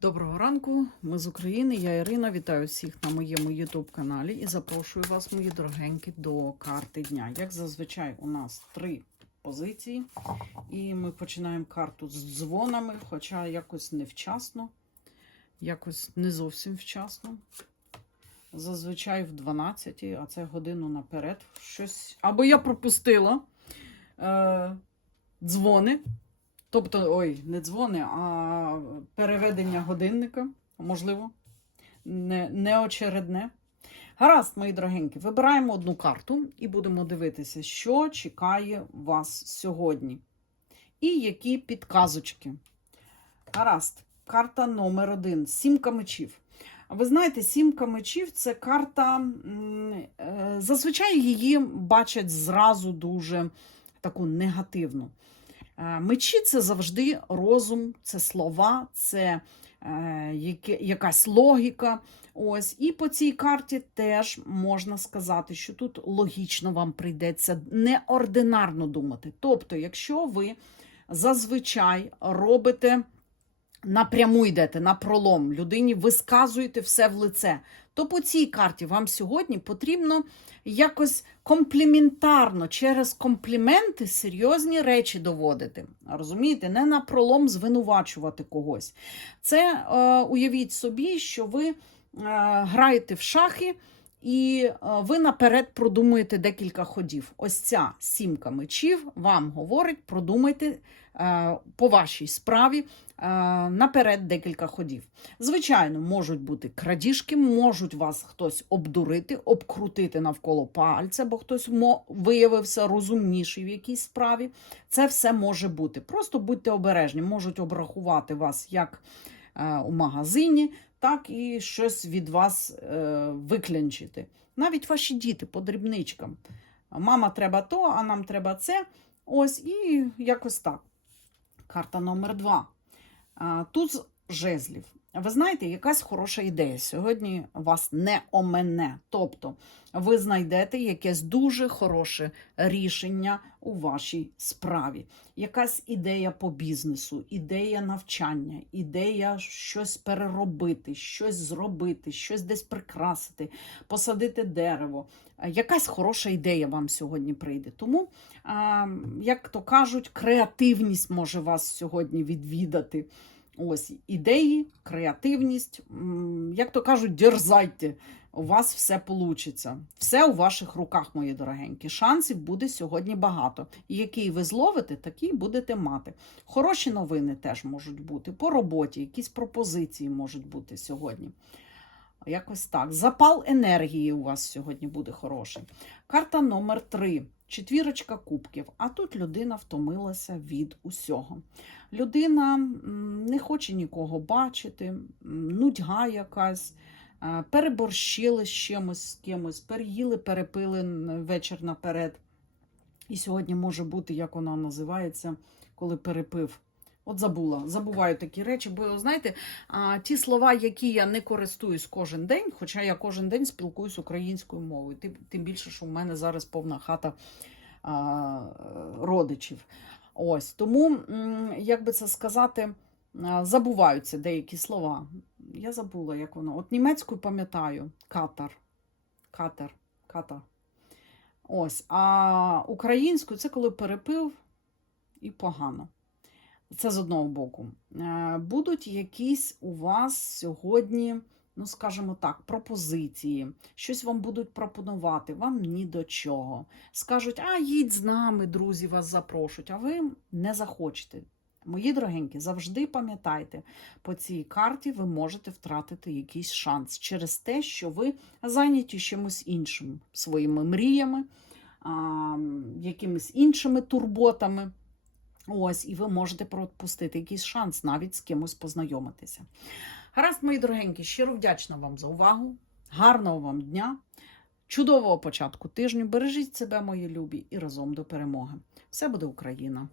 Доброго ранку, ми з України. Я Ірина. Вітаю всіх на моєму YouTube каналі і запрошую вас, мої дорогенькі, до карти дня. Як зазвичай, у нас три позиції, і ми починаємо карту з дзвонами, хоча якось невчасно, якось не зовсім вчасно. Зазвичай в 12, а це годину наперед. Щось. Або я пропустила е, дзвони. Тобто, ой, не дзвони, а переведення годинника, можливо, не, не очередне. Гаразд, мої дорогенькі, вибираємо одну карту і будемо дивитися, що чекає вас сьогодні. І які підказочки. Гаразд, карта номер один. Сімка мечів. Ви знаєте, сімка мечів це карта, е, зазвичай її бачать зразу дуже таку негативну. Е, Мечі це завжди розум, це слова, це е, якась логіка. Ось. І по цій карті теж можна сказати, що тут логічно вам прийдеться неординарно думати. Тобто, якщо ви зазвичай робите напряму йдете на пролом, людині висказуєте все в лице, то по цій карті вам сьогодні потрібно якось компліментарно через компліменти серйозні речі доводити. Розумієте, не на пролом звинувачувати когось. Це е, уявіть собі, що ви е, граєте в шахи. І е, ви наперед продумуєте декілька ходів. Ось ця сімка мечів вам говорить, продумайте е, по вашій справі е, наперед декілька ходів. Звичайно, можуть бути крадіжки, можуть вас хтось обдурити, обкрутити навколо пальця, бо хтось виявився розумніший в якійсь справі. Це все може бути. Просто будьте обережні, можуть обрахувати вас як у магазині, так і щось від вас е, виклянчити. Навіть ваші діти по дрібничкам. Мама треба то, а нам треба це. Ось і якось так. Карта номер два. Тут жезлів. Ви знаєте, якась хороша ідея сьогодні вас не омене. Тобто ви знайдете якесь дуже хороше рішення у вашій справі. Якась ідея по бізнесу, ідея навчання, ідея щось переробити, щось зробити, щось десь прикрасити, посадити дерево. Якась хороша ідея вам сьогодні прийде. Тому, як то кажуть, креативність може вас сьогодні відвідати. Ось ідеї, креативність. Як то кажуть, дерзайте, у вас все вийде. Все у ваших руках, мої дорогенькі. Шансів буде сьогодні багато. І який ви зловите, такий будете мати. Хороші новини теж можуть бути по роботі, якісь пропозиції можуть бути сьогодні. Якось так. Запал енергії у вас сьогодні буде хороший. Карта номер 3. Четвірочка кубків. А тут людина втомилася від усього. Людина не хоче нікого бачити, нудьга якась, е, переборщили з чимось з кимось, переїли, перепили вечір наперед. І сьогодні може бути, як вона називається, коли перепив. От забула, забуваю такі речі, бо знаєте, ті слова, які я не користуюсь кожен день, хоча я кожен день спілкуюсь українською мовою. Тим, більше, що в мене зараз повна хата родичів. Ось тому, як би це сказати, забуваються деякі слова. Я забула, як воно. От німецькою пам'ятаю катар. Катер. Ката. Ось. А українською це коли перепив і погано. Це з одного боку. Е, Будуть якісь у вас сьогодні, ну скажімо так, пропозиції. Щось вам будуть пропонувати, вам ні до чого. Скажуть, а їдь з нами, друзі, вас запрошують, а ви не захочете. Мої дорогенькі, завжди пам'ятайте, по цій карті ви можете втратити якийсь шанс через те, що ви зайняті чимось іншим, своїми мріями, якимись іншими турботами. Ось, і ви можете пропустити якийсь шанс навіть з кимось познайомитися. Гаразд, мої дорогенькі, щиро вдячна вам за увагу. Гарного вам дня, чудового початку тижню. Бережіть себе, мої любі, і разом до перемоги. Все буде Україна!